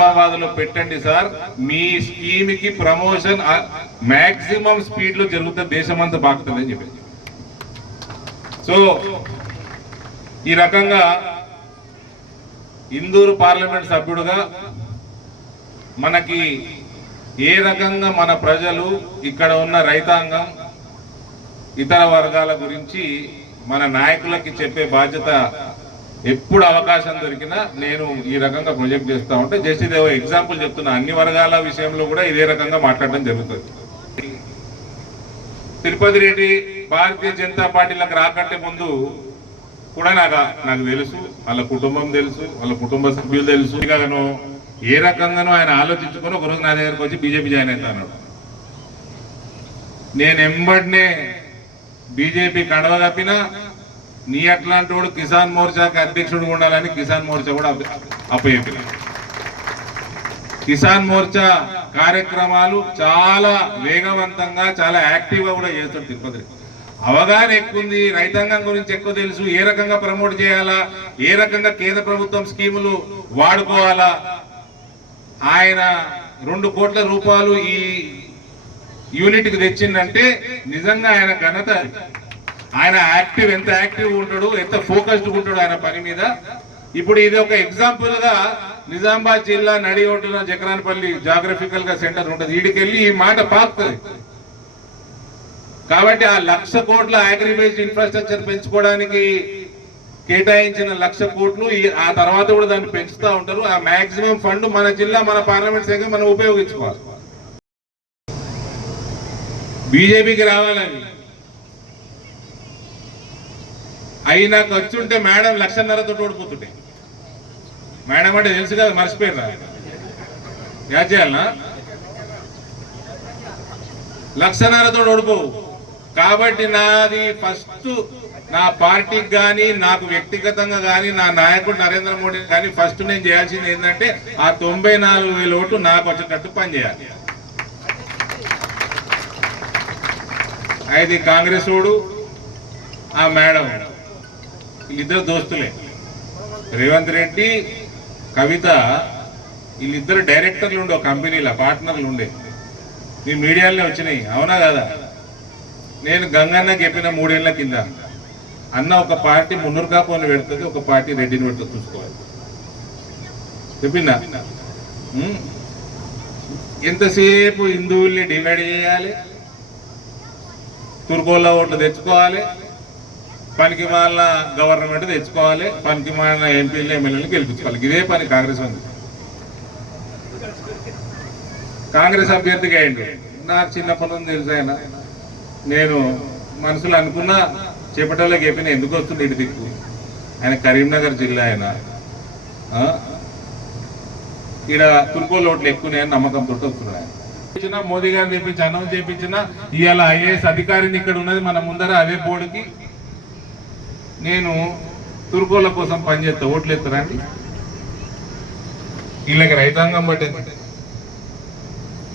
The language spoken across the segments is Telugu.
నిజామాబాద్లో పెట్టండి సార్. మీ స్కీమ్కి ప్రమోషన్ మాక్సిమం స్పీడ్లో జరుగుతుంది దేశమంతా బాగుతుంది అని చెప్పి సో ఈ రకంగా ఇందూరు పార్లమెంట్ సభ్యుడుగా మనకి ఏ రకంగా మన ప్రజలు ఇక్కడ ఉన్న రైతాంగం ఇతర వర్గాల గురించి మన నాయకులకి చెప్పే బాధ్యత ఎప్పుడు అవకాశం దొరికినా నేను ఈ రకంగా ప్రొజెక్ట్ చేస్తూ ఉంటే జస్ట్ ఇదే ఎగ్జాంపుల్ చెప్తున్నా. అన్ని వర్గాల విషయంలో కూడా ఇదే రకంగా మాట్లాడడం జరుగుతుంది. తిరుపతి రెడ్డి భారతీయ జనతా పార్టీలకు రాకంటే ముందు కూడా నాకు నాకు తెలుసు. వాళ్ళ కుటుంబం తెలుసు వాళ్ళ కుటుంబ సభ్యులు తెలుసు. గాను ఏ రకంగానో ఆయన ఆలోచించుకొని ఒకరోజు నా దగ్గరకు వచ్చి బీజేపీ జాయిన్ అవుతాను నేను ఎంబడినే బీజేపీ కడవ తప్పినా నీ అట్లాంటి వాడు కిసాన్ మోర్చాకి అధ్యక్షుడు ఉండాలని కిసాన్ మోర్చా కూడా అప్పచెప్పిన కిసాన్ మోర్చా కార్యక్రమాలు చాలా వేగవంతంగా చాలా యాక్టివ్గా కూడా చేస్తాడు తిరుపతి. అవగాహన ఎక్కువ ఉంది రైతాంగం గురించి ఎక్కువ తెలుసు ఏ రకంగా ప్రమోట్ చేయాలా ఏ రకంగా కేంద్ర ప్రభుత్వం స్కీములు వాడుకోవాలా. ఆయన రెండు కోట్ల రూపాయలు ఈ యూనిట్కి తెచ్చిందంటే నిజంగా ఆయన ఘనత ఆయన యాక్టివ్ ఎంత యాక్టివ్ ఉంటాడు ఎంత ఫోకస్డ్ ఉంటాడు ఆయన పని మీద. ఇప్పుడు ఇది ఒక ఎగ్జాంపుల్గా నిజామాబాద్ జిల్లా నడి ఒడ్డున జకరాన్పల్లి జాగ్రఫికల్గా సెంటర్ ఉంటుంది. వీడికెళ్ళి ఈ మాట పాకుతుంది. కాబట్టి ఆ లక్ష కోట్ల అగ్రిబేస్డ్ ఇన్ఫ్రాస్ట్రక్చర్ పెంచుకోవడానికి కేటాయించిన లక్ష కోట్లు ఆ తర్వాత కూడా దాన్ని పెంచుతూ ఉంటారు. ఆ మాక్సిమం ఫండ్ మన జిల్లా మన పార్లమెంట్ శాఖ మనం ఉపయోగించుకోవాలి. బీజేపీకి రావాలని అయినా ఖర్చు ఉంటే మేడం లక్షన్నరతో ఓడిపోతుంటే మేడం అంటే తెలుసు కదా మర్చిపోయినా యాడ్ చేయాలనా? లక్షన్నరతో ఓడిపోవు. కాబట్టి నాది ఫస్ట్ నా పార్టీకి కానీ నాకు వ్యక్తిగతంగా కానీ నా నాయకుడు నరేంద్ర మోడీ కానీ ఫస్ట్ నేను చేయాల్సింది ఏంటంటే ఆ తొంభై నాలుగు వేల ఓట్లు నాకు వచ్చేటట్టు పనిచేయాలి. అయితే కాంగ్రెస్ ఓడు ఆ మేడం వీళ్ళిద్దరు దోస్తులే. రేవంత్ రెడ్డి కవిత వీళ్ళిద్దరు డైరెక్టర్లు ఉండే ఒక కంపెనీలో పార్ట్నర్లు ఉండే మీ మీడియాలోనే వచ్చినాయి. అవునా కదా? నేను గంగన్న చెప్పిన మూడేళ్ళ కింద అన్న ఒక పార్టీ మున్నూరుకాపోని పెడుతుంది ఒక పార్టీ రెడ్డిని పెడుతుంది చూసుకోవాలి. చెప్పిందా ఎంతసేపు హిందువుల్ని డివైడ్ చేయాలి? తుర్కోళ్ళ ఓట్లు తెచ్చుకోవాలి? పనికి గవర్నమెంట్ తెచ్చుకోవాలి పనికి మాలిన ఎంపీలు ఎమ్మెల్యేలు గెలిపించుకోవాలి. ఇదే పని కాంగ్రెస్ ఉంది. కాంగ్రెస్ అభ్యర్థిగా అయిండు నాకు చిన్నప్పటి నుంచి తెలుసు ఆయన. నేను మనసులో అనుకున్నా చెప్పటంలో చెప్పిన ఎందుకు వస్తుంది ఇటు దిక్కు? ఆయన కరీంనగర్ జిల్లా ఆయన. ఆ? తుర్కోలు ఓట్లు ఎక్కువనే నమ్మకంతో వస్తున్నాడు ఆయన. ఇచ్చిన మోదీ గారు చేపించి అనౌన్స్ చేపించిన ఇవాళ ఐఏఎస్ అధికారిని ఇక్కడ ఉన్నది మన ముందర అదే బోర్డుకి నేను తుర్కోల కోసం పనిచేస్తా ఓట్లు ఎత్తారండి వీళ్ళకి రైతాంగం పట్టే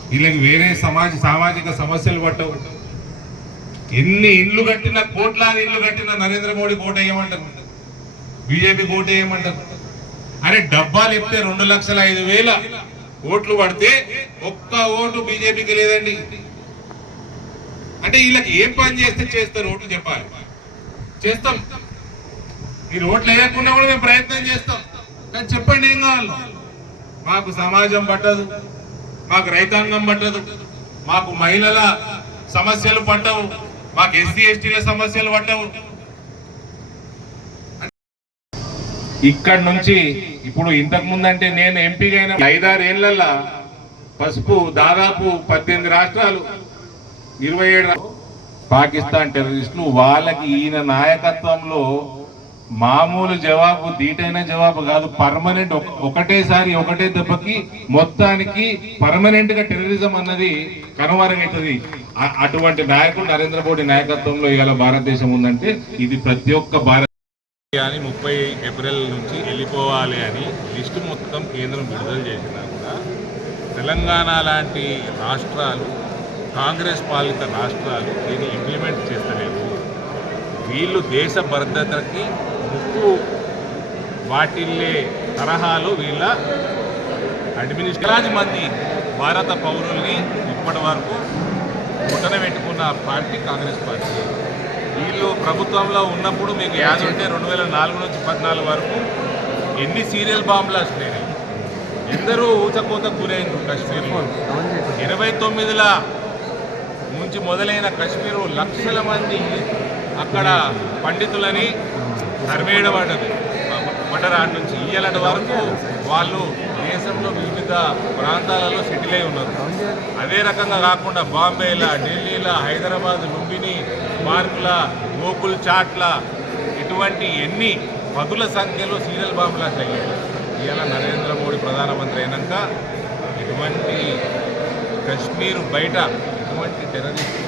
వీళ్ళకి వేరే సమాజ సామాజిక సమస్యలు పట్టవు. ఎన్ని ఇండ్లు కట్టినా కోట్లాది ఇండ్లు కట్టినా నరేంద్ర మోడీ కోట వేయమంటారు. బీజేపీ కోట వేయమంటారు. అరే డబ్బాలు ఇస్తే రెండు లక్షల ఐదు వేల ఓట్లు పడితే ఒక్క ఓటు బీజేపీకి లేదండి. అంటే వీళ్ళకి ఏం పని చేస్తే చేస్తారు ఓట్లు చెప్పాలి. చేస్తాం. మీరు ఓట్లు వేయకుండా కూడా మేము ప్రయత్నం చేస్తాం. కానీ చెప్పండి ఏం కావాలి? మాకు సమాజం పట్టదు మాకు రైతాంగం పట్టదు మాకు మహిళల సమస్యలు పట్టవు మాకు ఎస్సీ ఎస్టీల సమస్యలు పట్టవు. ఇక్కడ నుంచి ఇప్పుడు ఇంతకు ముందంటే నేను ఎంపీగా అయిన ఐదారు పసుపు దాదాపు పద్దెనిమిది రాష్ట్రాలు ఇరవై ఏడు పాకిస్తాన్ టెర్రరిస్టులు వాళ్ళకి ఈయన నాయకత్వంలో మామూలు జవాబు దీటైన జవాబు కాదు. పర్మనెంట్ ఒకటేసారి ఒకటే దెబ్బకి మొత్తానికి పర్మనెంట్గా టెర్రరిజం అన్నది కనుమరుగైతుంది. అటువంటి నాయకుడు నరేంద్ర మోడీ నాయకత్వంలో ఇవాళ భారతదేశం ఉందంటే ఇది ప్రతి ఒక్క భారత అని ముప్పై ఏప్రిల్ నుంచి వెళ్ళిపోవాలి అని లిస్టు మొత్తం కేంద్రం విడుదల చేసినా కూడా తెలంగాణ లాంటి రాష్ట్రాలు కాంగ్రెస్ పాలిత రాష్ట్రాలు దీన్ని ఇంప్లిమెంట్ చేస్తలేవు. వీళ్ళు దేశ భద్రతకి ముప్పు వాటిల్లే తరహాలు వీళ్ళ అడ్మినిస్ట్రేషన్ మంది భారత పౌరుల్ని ఇప్పటి వరకు పుట్టన పెట్టుకున్న పార్టీ కాంగ్రెస్ పార్టీ. వీళ్ళు ప్రభుత్వంలో ఉన్నప్పుడు మీకు యాద ఉంటే రెండు వేల నాలుగు నుంచి పద్నాలుగు వరకు ఎన్ని సీరియల్ బాంబులు వస్తున్నాయి? ఎందరూ ఊచకోత గురైంది కాశ్మీర్లో. ఇరవై తొమ్మిదిల నుంచి మొదలైన కశ్మీరు లక్షల మంది అక్కడ పండితులని తరిమేయడబడ్డది వడరాడ్ నుంచి ఇయ్యలటి వరకు వాళ్ళు దేశంలో వివిధ ప్రాంతాలలో సెటిల్ అయి ఉన్నారు. అదే రకంగా కాకుండా బాంబేలా ఢిల్లీలా హైదరాబాద్ లుంబిని పార్కుల గోకుల్ చాట్ల ఇటువంటి ఎన్ని పదుల సంఖ్యలో సీరియల్ బాంబులు అయ్యాయి. ఇవాళ నరేంద్ర మోడీ ప్రధానమంత్రి అయినాక ఇటువంటి కశ్మీర్ బయట ఎటువంటి టెర్రరిస్ట్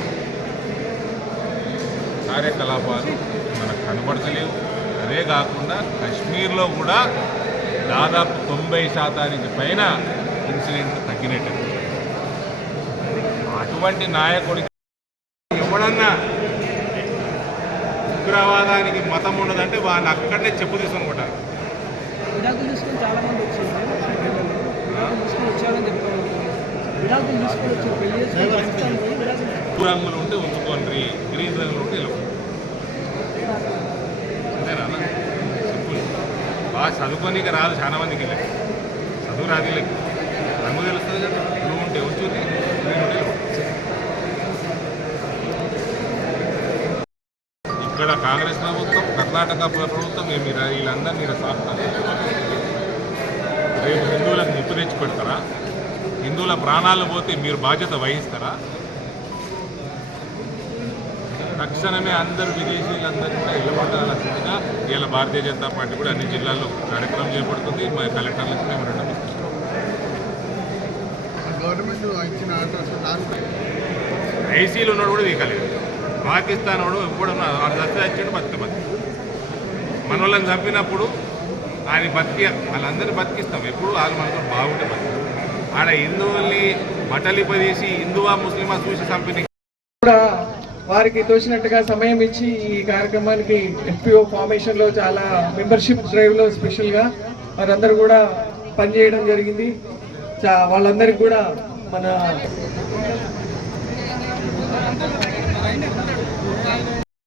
కార్యకలాపాలు మనకు కనబడతలేవు. అదే కాకుండా కశ్మీర్లో కూడా దాదాపు తొంభై శాతానికి పైన ఇన్సిడెంట్లు తగ్గినట్టు. అటువంటి నాయకుడికి ఎవడన్నా ఉగ్రవాదానికి మతం ఉన్నదంటే వాడిని అక్కడనే చెప్పు తీసుకొని కొట్టాలి రంగులు ఉంటే ఉంచుకోండి గ్రీన్ రంగులు ఉంటే ఇలా అంతేనా అన్న? సింపుల్. బాగా చదువుకోనీకి రాదు చాలా మందికి ఇలా చదువు రాదు వీళ్ళకి రంగు తెలుస్తుంది కదా. నువ్వు ఉంటే వచ్చింది నేను ఉంటే ఇక్కడ కాంగ్రెస్ ప్రభుత్వం కర్ణాటక ప్రభుత్వం మేము వీళ్ళందరినీ మీరు రేపు హిందువులకు నిప్పు తెచ్చి పెడతారా? హిందువుల ప్రాణాలు పోతే మీరు బాధ్యత వహిస్తారా? తక్షణమే అందరు విదేశీయులందరూ కూడా ఇళ్ళబడాల్సిందిగా ఇలా భారతీయ జనతా పార్టీ కూడా అన్ని జిల్లాల్లో కార్యక్రమం చేపడుతుంది. మా కలెక్టర్లకు మెమోరాండం ఇస్తున్నాం. గవర్నమెంట్ ఇచ్చిన ఐసీలు ఉన్నాడు కూడా వీకలేదు. పాకిస్తాన్ వాడు ఎప్పుడు వాడు దత్త వచ్చాడు బతిక బతికి. మన వాళ్ళని చంపినప్పుడు ఆయన బతికి వాళ్ళందరినీ బతికిస్తాం. ఎప్పుడు వాళ్ళు మనతో బాగుంటే బతికి. ఆడ హిందువుల్ని బట్టలిపదీసి హిందువా ముస్లిమా చూసి చంపిన కూడా వారికి తోచినట్టుగా సమయం ఇచ్చి ఈ కార్యక్రమానికి ఎఫ్పిఓ ఫార్మేషన్లో చాలా మెంబర్షిప్ డ్రైవ్లో స్పెషల్గా వారందరూ కూడా పనిచేయడం జరిగింది. చా- వాళ్ళందరికీ కూడా మన